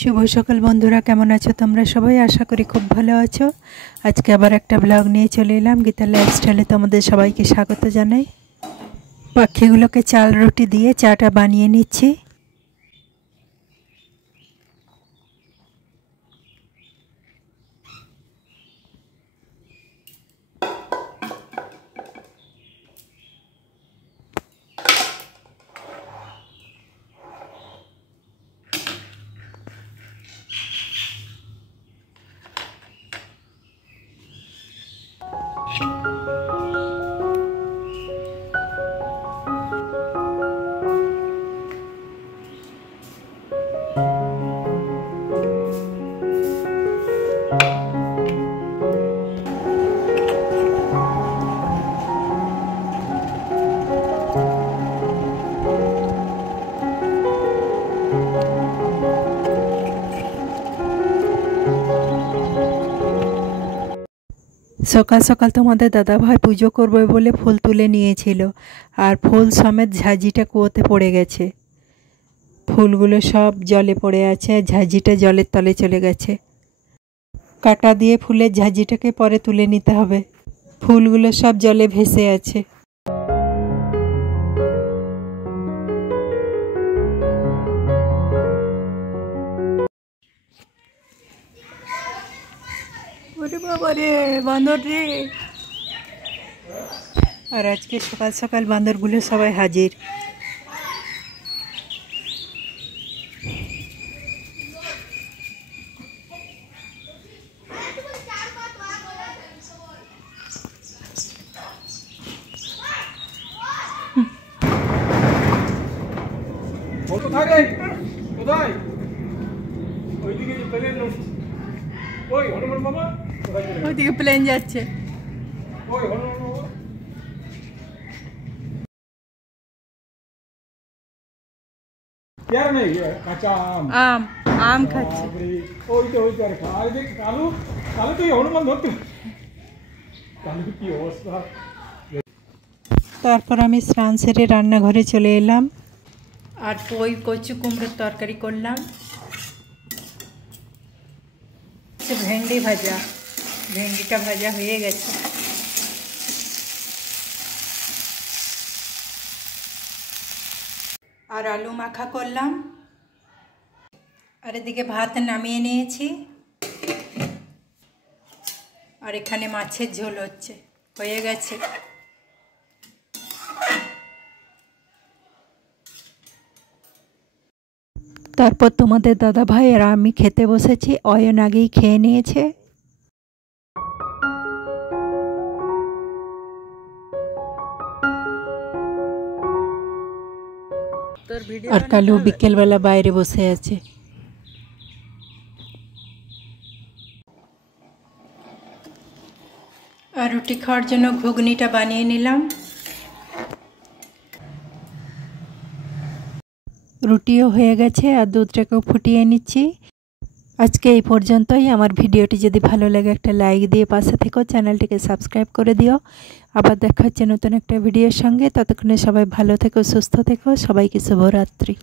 শুভ সকাল বন্ধুরা, কেমন আছো তোমরা সবাই? আশা করি খুব ভালো আছো। আজকে আবার একটা ব্লগ নিয়ে চলে এলাম। গীতা লাইফস্টাইলে তোমাদের সবাইকে স্বাগত জানাই। পাখিগুলোকে চাল রুটি দিয়ে চাটা বানিয়ে নিচ্ছি। সকাল সকাল তোমাদের দাদাভাই পুজো করবে বলে ফুল তুলে নিয়েছিল, আর ফুল সমেত ঝাঁঝিটা কুয়োতে পড়ে গেছে। ফুলগুলো সব জলে পড়ে আছে, ঝাঁঝিটা জলের তলে চলে গেছে। কাটা দিয়ে ফুলের ঝাঁঝিটাকে পরে তুলে নিতে হবে। ফুলগুলো সব জলে ভেসে আছে। ওরে বাবা রে, বান্দর রে! আর আজকে সকাল সকাল বান্দরগুলো সবাই হাজির। ওইদিকে প্লেন যাচ্ছে। আম খাচ্ছে। তারপর আমি স্নান সেরে রান্নাঘরে চলে এলাম, আর ওই কচু কুমড়োর তরকারি করলাম। ভেন্ডি ভাজা, ভেন্ডিটা ভাজা হয়ে গেছে। আর আলু মাখা করলাম। আর এদিকে ভাত নামিয়ে নিয়েছি, আর এখানে মাছের ঝোল হচ্ছে, হয়ে গেছে। তারপর তোমাদের দাদা ভাই আর আমি খেতে বসেছি। অয়ন আগেই খেয়ে নিয়েছে। আর কালু বিকেলবেলা বাইরে বসে আছে। আর রুটি খাওয়ার জন্য ঘুগনিটা বানিয়ে নিলাম। রুটিও হয়ে গেছে, আর দুধটাকেও ফুটিয়ে নিচ্ছি। আজকে এই পর্যন্তই। আমার ভিডিওটি যদি ভালো লাগে একটা লাইক দিয়ে পাশে থেকো, চ্যানেলটিকে সাবস্ক্রাইব করে দিও। আবার দেখা হচ্ছে নতুন একটা ভিডিওর সঙ্গে। ততক্ষণে সবাই ভালো থেকো, সুস্থ থেকো। সবাইকে শুভরাত্রি।